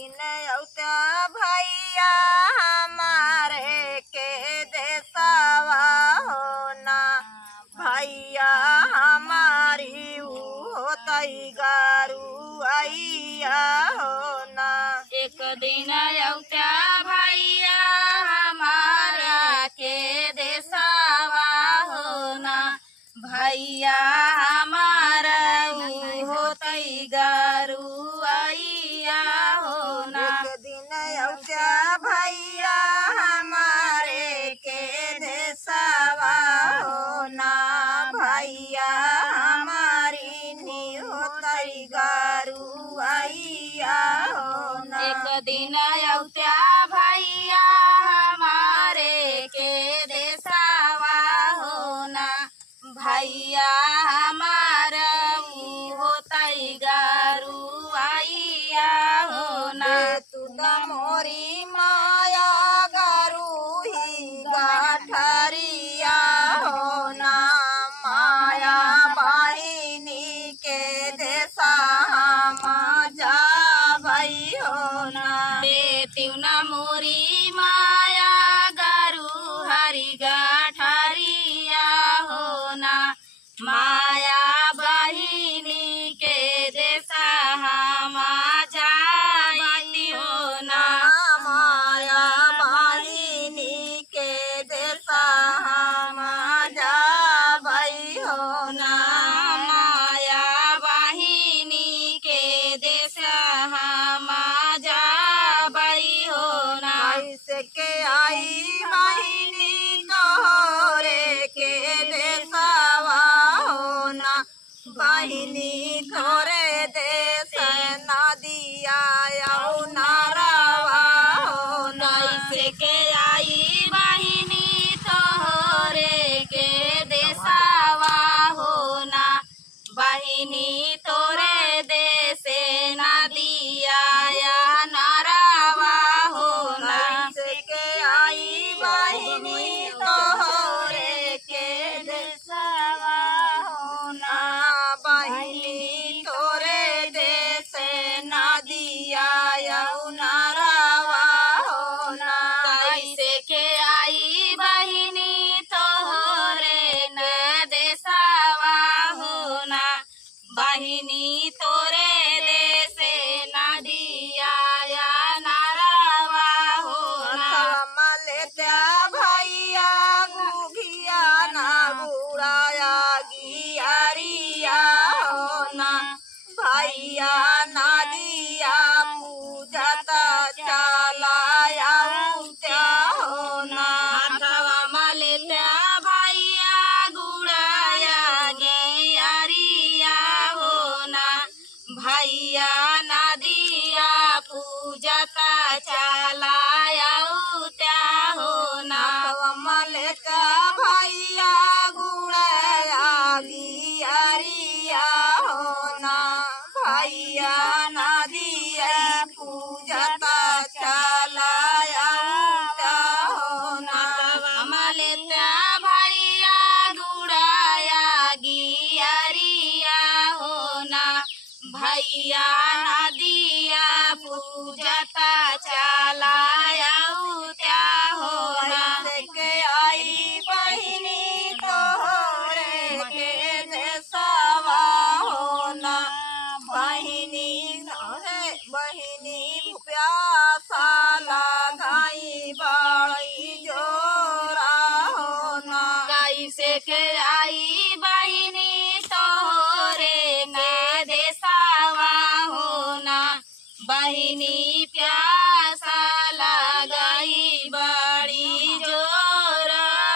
दिन औता भैया हमारे के देसावा होना भैया हमारी होतई गारू आइया होना। एक दिन औता भैया हमारा के देसावा होना भैया हमारा होतई गारू आइया होना। एक दिन औता भैया हमारे के देसावा होना भैया हमारी नी होतई गारू आइया होना। एक दिन औता भैया हमारे के देसावा होना भैया हमारा होतई गारू आइया होना। तू न मोरी माया गारू ही गाठरिया होना माया बहिनी के देसा जा भई होना। बेतिउ न मोरी माया गारू हरि गाठरिया होना माया बहिनी के देसा जाई होना। माया बहिनी के देसा जा भई होना। माया बहिनी के देसा जा बई होना। कैसे के आई बहिनी तोरे के देसावा होना बहिनी तोरे देश नदिया नारावा होना। कैसे के आई बहिनी तोरे के देसावा होना बहिनी तोरे देसे नदिया नारावा होना। कैसे के आई बहिनी तोरे के देसावा होना बहिनी तोरे देश नदिया नारावा होना। कैसे के आई बहिनी तोरे न देसावा होना बहिनी तोरे देसे नदिया नारावा होना। मलेत्या भैया गुघिया ना बुढ़ाया गियरिया होना भैया नदिया पूजता चलाया त्या होना। अथवा मलेत्या भैया गुड़ाया गे अरिया होना भैया नदिया पूजता चलाया त्या होना। मलेका भैया गुड़ाया गियरिया होना भैया नदिया पूजता चलाया त्या होना। मलेत्या भैया गुड़ाया गियरिया होना भैया नदिया पूजता चलाया त्या होना। कैसे के आई बहिनी तोरे के देसावा होना बहिनी बहिनी प्यासा लगाई बड़ी जोरा होना। कैसे के आई बहिनी तोरे न देसावा होना बहिनी प्यासा लगाई बड़ी जोर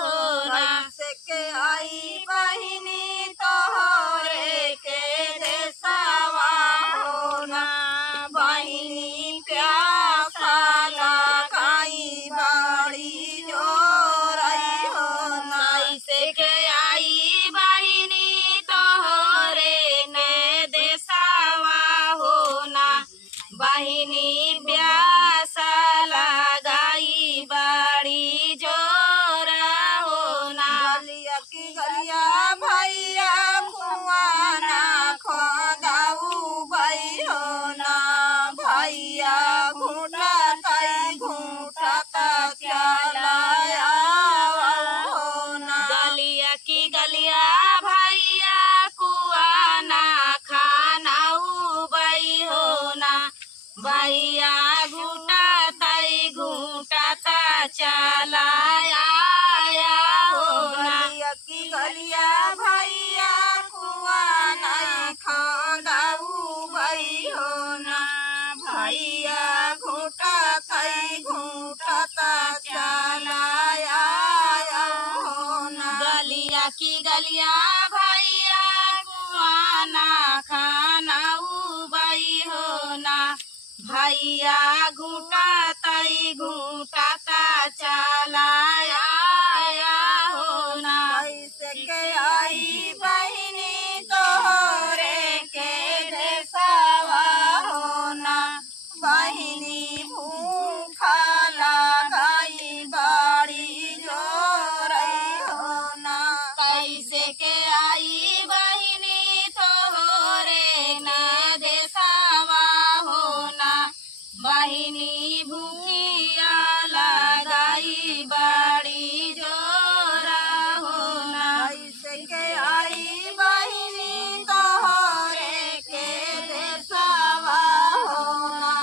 होना। कैसे के आई बहिनी तोरे के देसावा होना बहिनी प्यासा लगाई बड़ी जोरई होना। कैसे के आई बहिनी तोरे न देसावा होना बहिनी प्यासा लगाई बड़ी जोर होना। गलिया की गलिया भैया खुआना खोदाऊ भई होना भैया भैया घुटाताई घुटाता चला आया हो ना। गलिया की गलिया भैया कुआ नहीं खाऊ भाई हो ना। भैया घुटाताई घुटाता चला आया हो ना। गलिया की गलिया भैया कुआना खाना उबाई हो ना। भैया घुटाताई घुटाता चला आया हो ना। कैसे के आई बहिनी तोहरे के देशवा हो ना। बहिनी भूखा लगाई बाड़ी जोरई हो ना। कैसे के आई बहिनी तोहरे ना देशवा हो ना। बहिनी भूखिया लगाई बाड़ी जोरा हो ना। कैसे के आई बहिनी तोहरे के देशवा हो ना।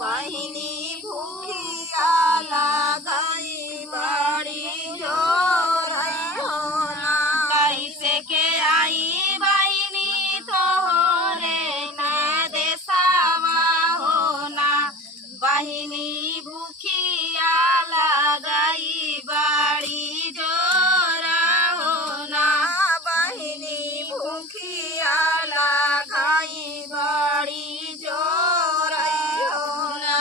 बहिनी भूखिया लगाई बाड़ी जोरई हो ना। कैसे के आई बहिनी तोहरे ना देशवा हो ना। बहिनी भूखिया लगाई बाड़ी जोरा हो ना। बहिनी भूखिया लगाई बाड़ी जोरई हो ना।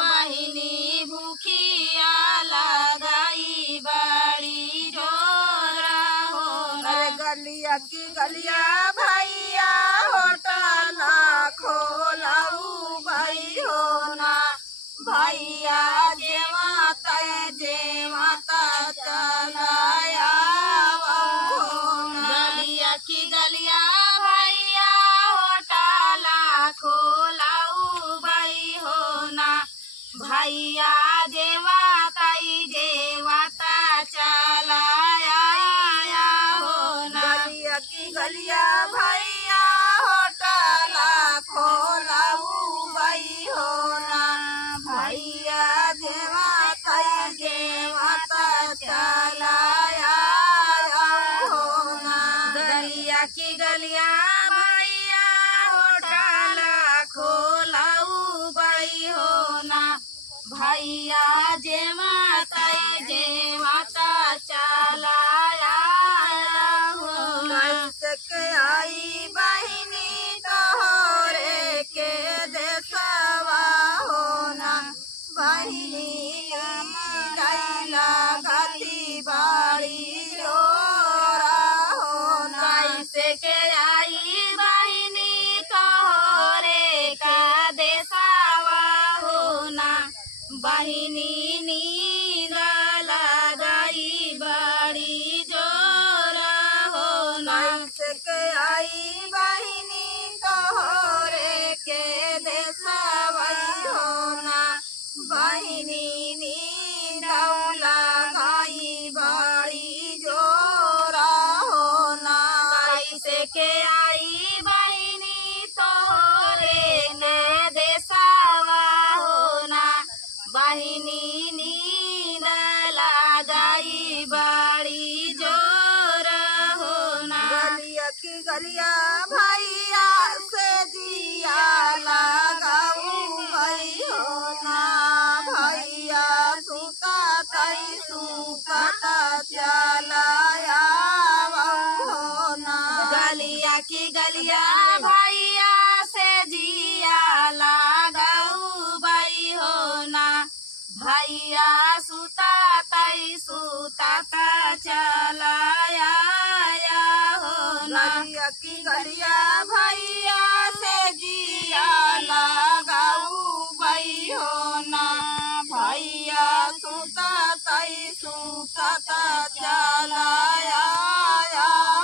बहिनी भूखिया लगाई बाड़ी जोरा हो ना। अरे गलिया की गलिया भैया होटल खोलाऊ भाई हो ना। भैया जे माता चलाया हो ना। गलिया की गलिया भैया होटला खोलाऊ बाई हो ना। भैया जेवाता चलाया हो ना। गलिया की गलिया भैया होटल खोलाऊ भाई हो ना। भैया जेवाता चलाया हो ना। गलिया की गलिया भैया होटला खोलाऊ बाई हो ना। भैया जेवाता चलाया हो ना। कैसे के आई बहिनी तोहरे के देशवा हो ना। बहिनी गैला गति बाड़ी जोरा हो ना। कैसे के आई बहिनी तोहरे का देशवा हो ना। बहिनी नींद लगाई बाड़ी जोरा हो ना। कैसे के आई बहिनी तोहरे के देशवा हो ना। बहिनी नींद लगाई बाड़ी जोरा हो ना। कैसे के आई बहिनी तोहरे ने देशवा हो ना। बहिनी नींद लगाई बाड़ी जोरा हो ना। गलिया की गलिया भैया से दिया लगाऊ भाई हो ना। भैया सुता चलाया हो ना। गलिया की गलिया भैया से जिया लगाऊ बाई हो ना। भैया सुताता चलाया हो ना। गलिया की गलिया भैया से जिया लगाऊ भाई हो ना। भैया सुता चलाया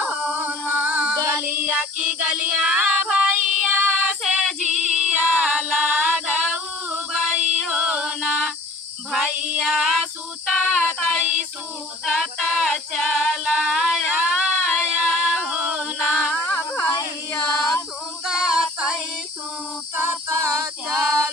हो ना। गलिया की गलिया भैया से जिया लगाऊ बाई हो ना। भैया सुताता चलाया हो ना। भैया सुता चलाया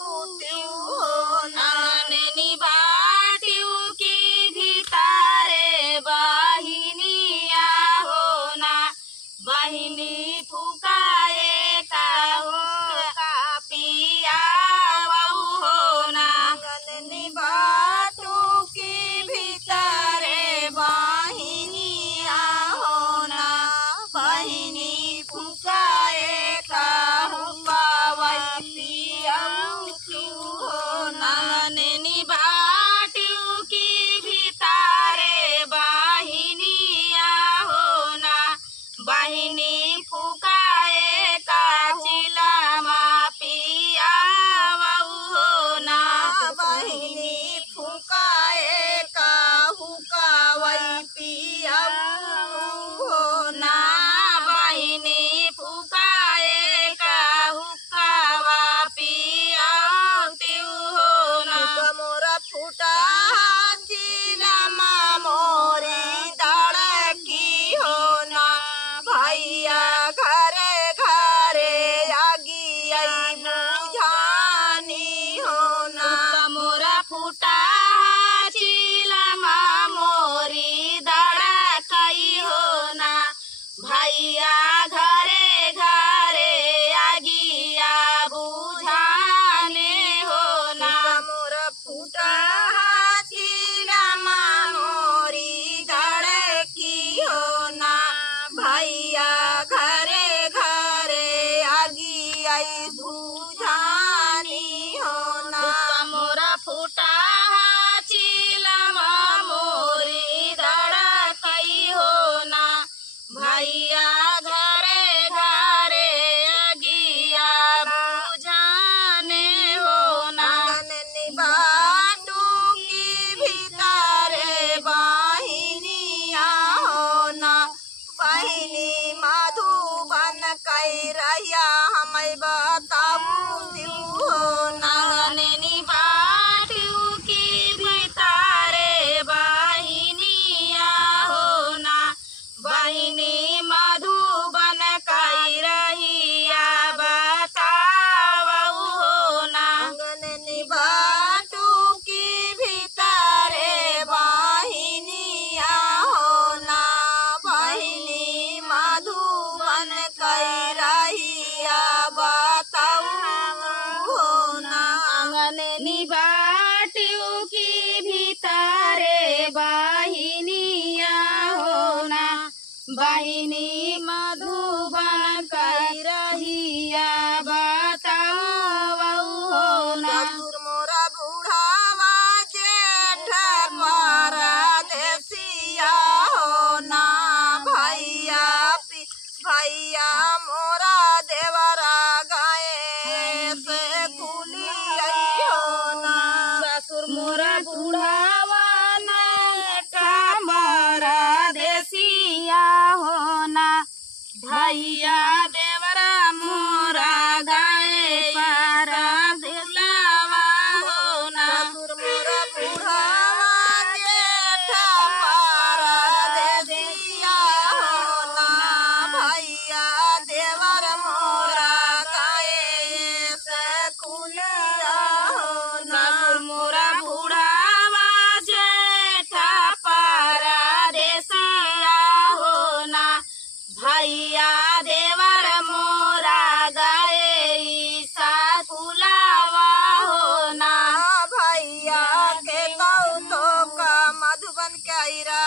त्यू हो ना आंगन बाटियों की भितारे बहिनिया हो ना बहिनी फुकाए का पिया हो ना आंगन बाटू की भीतरे बहिनिया हो ना बहिनी फुकाए काहू पावई पियऊ क्यों हो ना आंगन बाटियों की भितारे बहिनिया हो ना बहिनी फुकाए का चिलमा पिया हो ना बहिनी फुकाए काहू कावई पियऊ हो ना बहिनी फुकाए का हुक्कावा पिया हो ना मोरा फूटा चिलमा मोरी दड़की हो ना भैया घरे घरे आगी आई बुझानी हो ना मोरा फूटा चिलमा मोरी दड़कई हो ना भैया घरे घरे आगिया बुझाने हो ना मोरा फूटा चिलमा मोरी दड़की हो ना भैया घरे घरे आगी आई बुझानी हो ना मोरा फूटा चिलमा मोरी दड़कई हो ना भैया घरे घरे अगिया बुझाने हो ना आंगन बाटू की भीतरे बहिनिया हो ना बहिनी मधुबन कई रहिया हमें बताऊ त्यू हो ना आंगन बाटियों की भितारे बहिनिया हो ना बहिनी मधुबन कई रहिया बतावऊ हो ना आंगन बाटू की भीतरे बहिनिया हो ना बहिनी मधुबन कई रहिया बताऊ हो ना आंगन बाटियों की भितारे बहिनिया हो ना बहिनी मधुबन कई रहिया बतावऊ हो ना ससुर मोरा बूढ़ावा जेठ परदेसिया हो ना भैया मोरा देवरा गाए से कुली हो ना ससुर मोरा बुढ़ावा कमरा देसिया हो ना भैया देवरा मोरा गाए पारा देलावा हो ना ससुर मोरा बूढ़ावा जेठ परदेसिया हो ना भैया देवर मोरा गाए से कुलिया हो ना ससुर मोरा बुढ़ावा जेठा पारा देसिया हो ना भैया देवर मोरा गाए सा फुलावा हो ना भैया के तो का मधुबन के आईरा